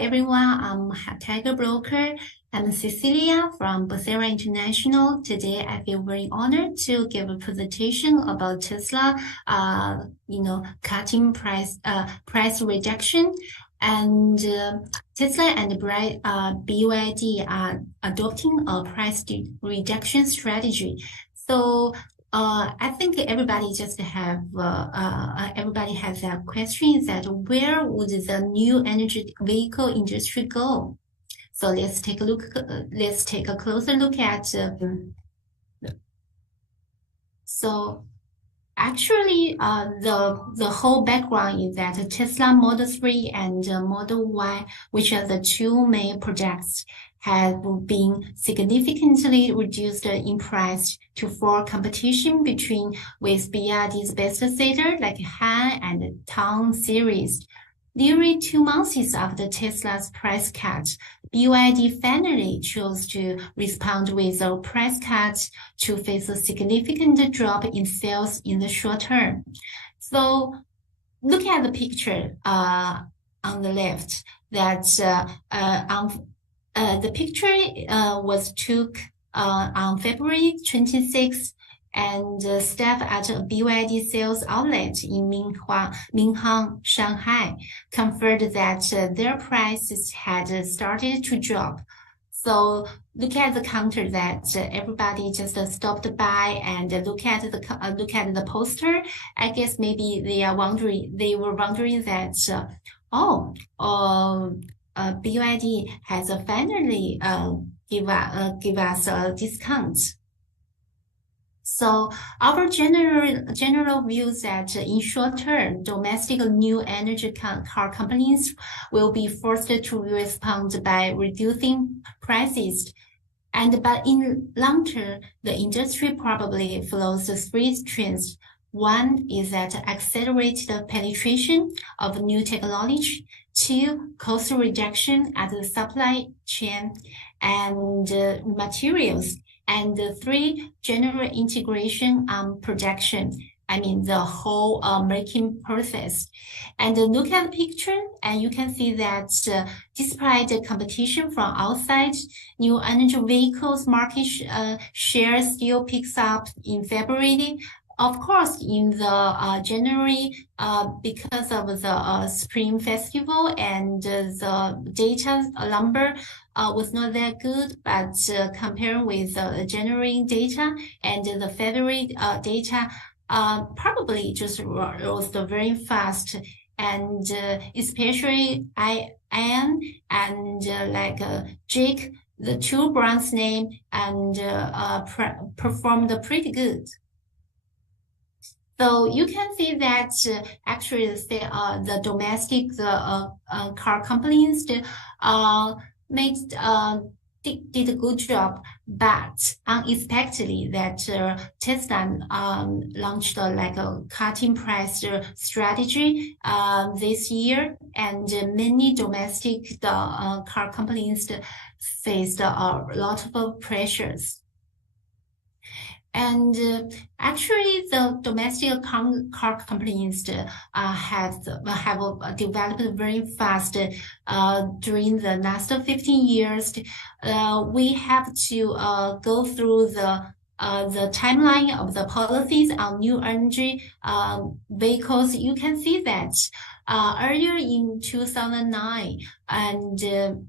everyone, I'm Tiger Broker. I'm Cecilia from Bosera International. Today, I feel very honored to give a presentation about Tesla, cutting price reduction. And Tesla and BYD are adopting a price reduction strategy. So I think everybody has a question that where would the new energy vehicle industry go? So let's take a closer look at. So actually, the whole background is that Tesla Model 3 and Model Y, which are the two main products, have been significantly reduced in price to form competition with BYD's best-seller like Han and Tang series. Nearly 2 months after Tesla's price cut, BYD finally chose to respond with a price cut to face a significant drop in sales in the short term. So look at the picture on the left. The picture was took on February 26th, and staff at a BYD sales outlet in Minhang, Shanghai, confirmed that their prices had started to drop. So look at the counter that everybody just stopped by and look at the poster. I guess maybe they were wondering that BYD has finally give us a discount. So our general view is that in short term, domestic new energy car companies will be forced to respond by reducing prices. But in long term, the industry probably follows three trends. One is that accelerated penetration of new technology. Two, cost reduction at the supply chain and materials. And three, general integration on production. I mean, the whole making process. And look at the picture, and you can see that despite the competition from outside, new energy vehicles market share still picks up in February. Of course, in the January, because of the Spring Festival and the data number was not that good, but comparing with the January data and the February data, probably just rose very fast. And especially Ian and Jake, the two brands name, and performed pretty good. So you can see that actually the domestic car companies did a good job, but unexpectedly that Tesla launched a cutting price strategy this year, and many domestic car companies faced a lot of pressures. And actually, the domestic car companies have developed very fast during the last 15 years. We have to go through the timeline of the policies on new energy vehicles. You can see that earlier in 2009, and the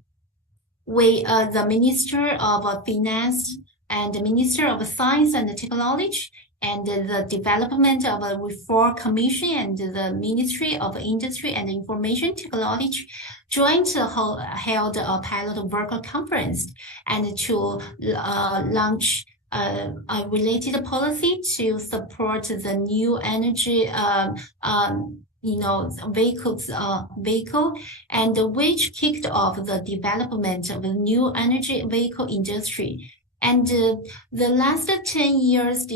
Minister of Finance and the Minister of Science and Technology and the Development of a Reform Commission and the Ministry of Industry and Information Technology jointly held a pilot work conference and to launch a related policy to support the new energy vehicle, and which kicked off the development of the new energy vehicle industry. And the last 10 years,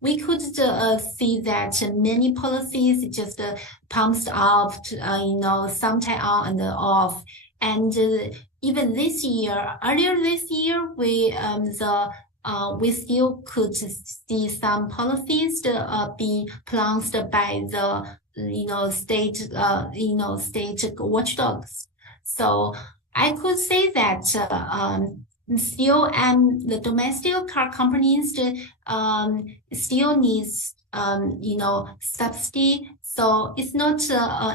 we could see that many policies just pumps up, sometime on and off. And even earlier this year, we still could see some policies be plunged by the state watchdogs. So I could say that still, the domestic car companies still needs subsidy. So it's not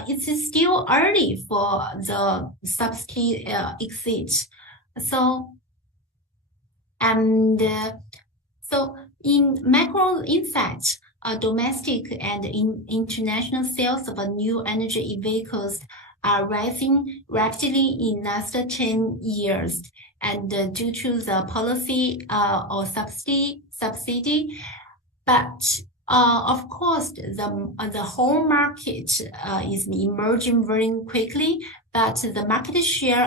it's still early for the subsidy exit. So and so in macro insights, domestic and international sales of new energy vehicles are rising rapidly in last 10 years. And due to the policy or subsidy, but of course, the whole market is emerging very quickly, but the market share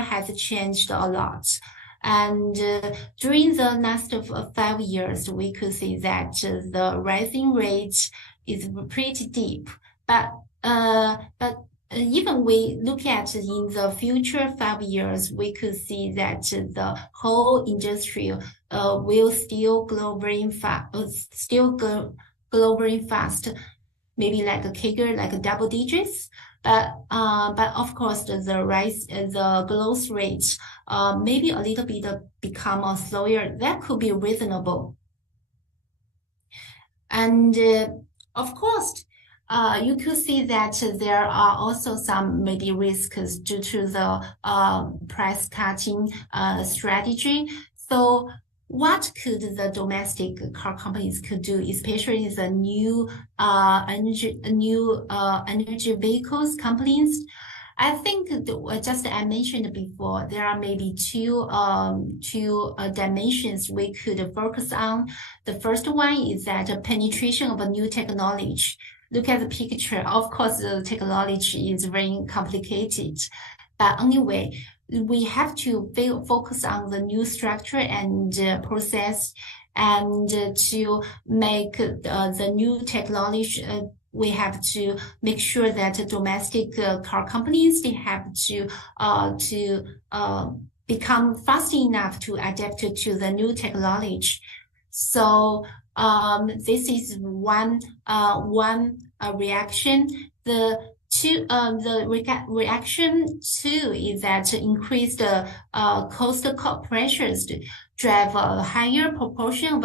has changed a lot. And during the last 5 years, we could see that the rising rate is pretty deep. But even we look at in the future 5 years, we could see that the whole industry will still grow very fast, grow very fast, maybe like a CAGR, like a double digits. But of course, the growth rate, maybe a little bit become slower. That could be reasonable. And of course, you could see that there are also some maybe risks due to the price cutting strategy. So what could the domestic car companies could do, especially the new energy vehicles companies? I think just I mentioned before, there are maybe two dimensions we could focus on. The first one is that penetration of a new technology. Look at the picture. Of course, the technology is very complicated, but anyway, we have to focus on the new structure and process, and to make the new technology. We have to make sure that domestic car companies, they have to become fast enough to adapt to the new technology. So this is one reaction. Reaction two is that increased cost pressures drive a higher proportion of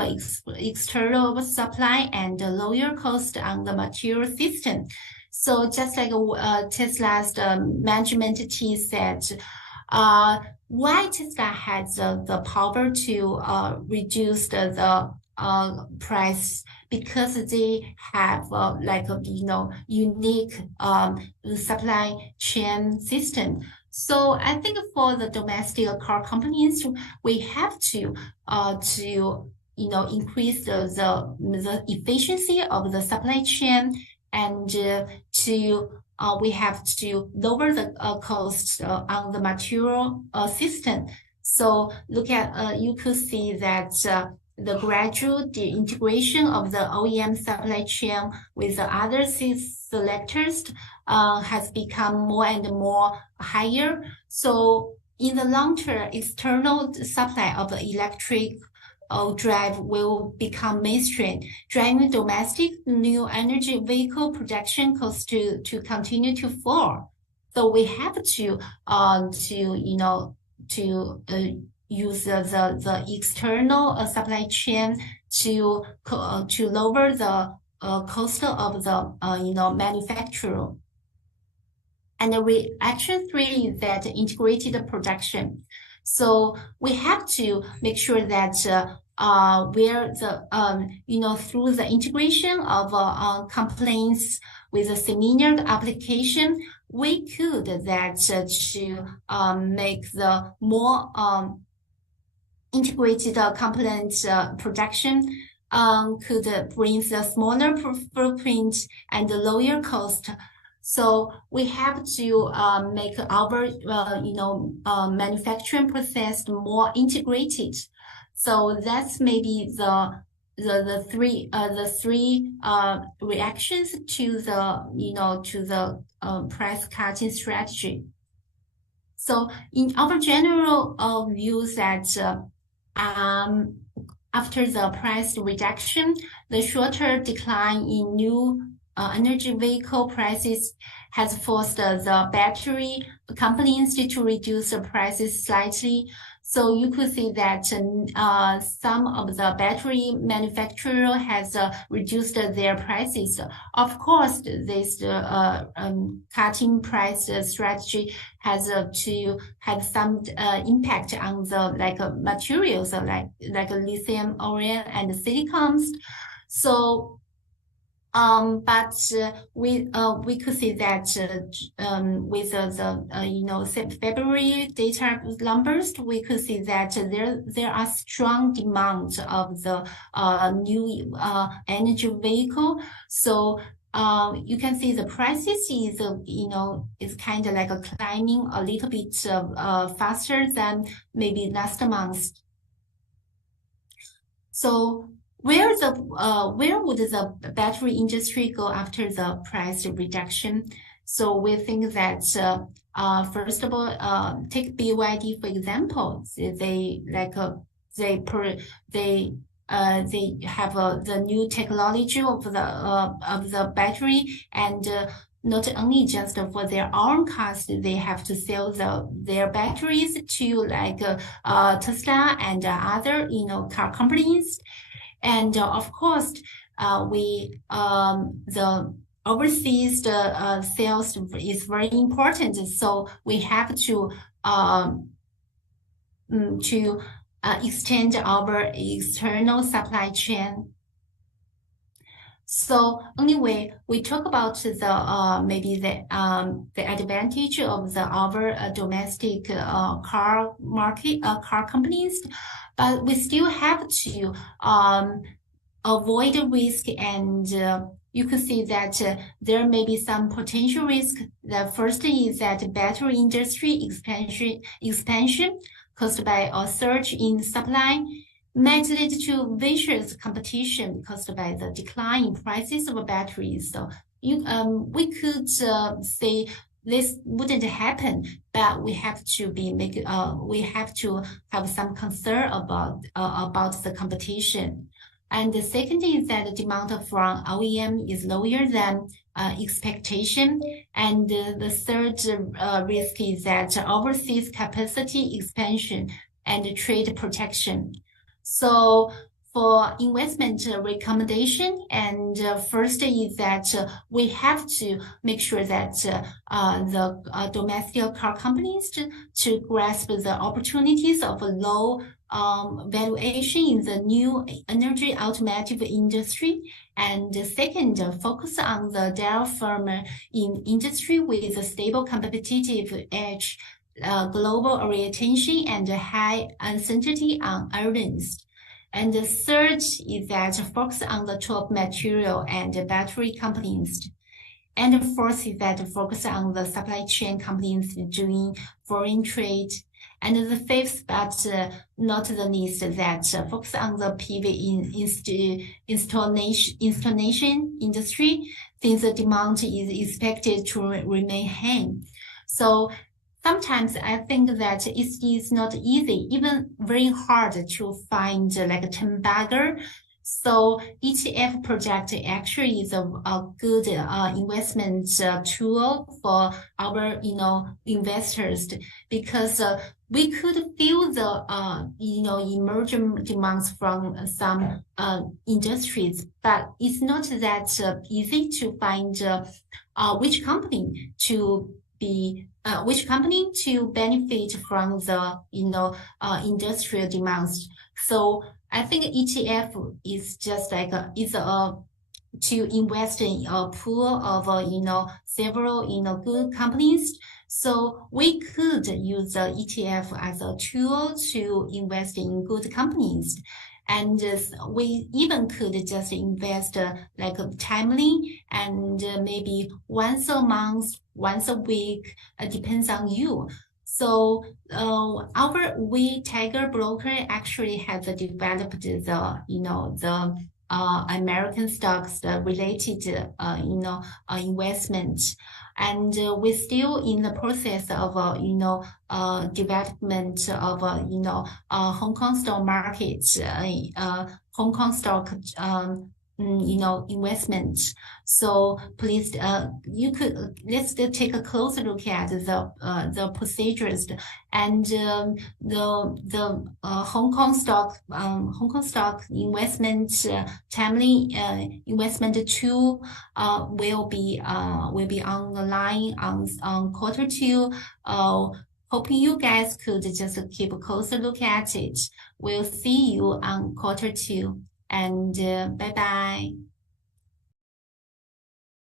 external supply and lower cost on the material system. So just like Tesla's management team said, why Tesla has the power to reduce the price, because they have unique supply chain system. So I think for the domestic car companies, we have to increase the efficiency of the supply chain, and we have to lower the costs on the material system. So look at you could see that the gradual integration of the OEM supply chain with the other selectors has become more and more higher. So in the long term, external supply of the electric drive will become mainstream, driving domestic new energy vehicle production costs to continue to fall. So we have to use the external supply chain to lower the cost of the manufacturer. And the reaction three is that integrated production. So we have to make sure that where the through the integration of complaints with a similar application, we could that to make the more integrated component production could bring the smaller footprint and the lower cost. So we have to make our manufacturing process more integrated. So that's maybe the three reactions to the price cutting strategy. So in our general views that after the price reduction, the shorter decline in new energy vehicle prices has forced the battery companies to reduce the prices slightly. So you could see that some of the battery manufacturer has reduced their prices. Of course, this cutting price strategy has to have some impact on the materials like lithium ion and silicones. So but we could see that with the February data numbers, we could see that there are strong demands of the new energy vehicle. So you can see the prices is kind of like climbing a little bit faster than maybe last month. So where would the battery industry go after the price reduction? So we think that first of all, take BYD for example. They have the new technology of the battery, and not only just for their own cars, they have to sell their batteries to Tesla and other car companies. And of course, the overseas sales is very important. So we have to extend our external supply chain. So anyway, we talk about the maybe the advantage of our domestic car market car companies, but we still have to avoid risk, and you could see that there may be some potential risk. The first is that battery industry expansion caused by a surge in supply might lead to vicious competition caused by the decline in prices of batteries. So we could say this wouldn't happen, but we have to have some concern about the competition. And the second is that the demand from OEM is lower than expectation. And the third risk is that overseas capacity expansion and trade protection. So for investment recommendation, and first is that we have to make sure that the domestic car companies to grasp the opportunities of a low valuation in the new energy automotive industry. And second, focus on the Dell firm in industry with a stable competitive edge, global orientation, and high uncertainty on earnings. And the third is that focus on the top material and battery companies. And the fourth is that focus on the supply chain companies doing foreign trade. And the fifth, but not the least, that focus on the PV installation industry, since the demand is expected to remain high. So sometimes I think that it is not easy, even very hard to find like a 10 bagger. So ETF project actually is a good investment tool for our investors, because we could feel the emerging demands from some industries, but it's not that easy to find which company to benefit from the industrial demands. So I think ETF is just like to invest in a pool of several good companies. So we could use the ETF as a tool to invest in good companies. And we even could just invest like timely, and maybe once a month, once a week, depends on you. So our We Tiger broker actually has developed the American stocks related investment, and we're still in the process of development of Hong Kong stock market, Hong Kong stock investment. So please, let's take a closer look at the procedures and the Hong Kong stock investment timely investment tool will be on the line on quarter two. Hoping you guys could just keep a closer look at it. We'll see you on quarter two, and bye bye.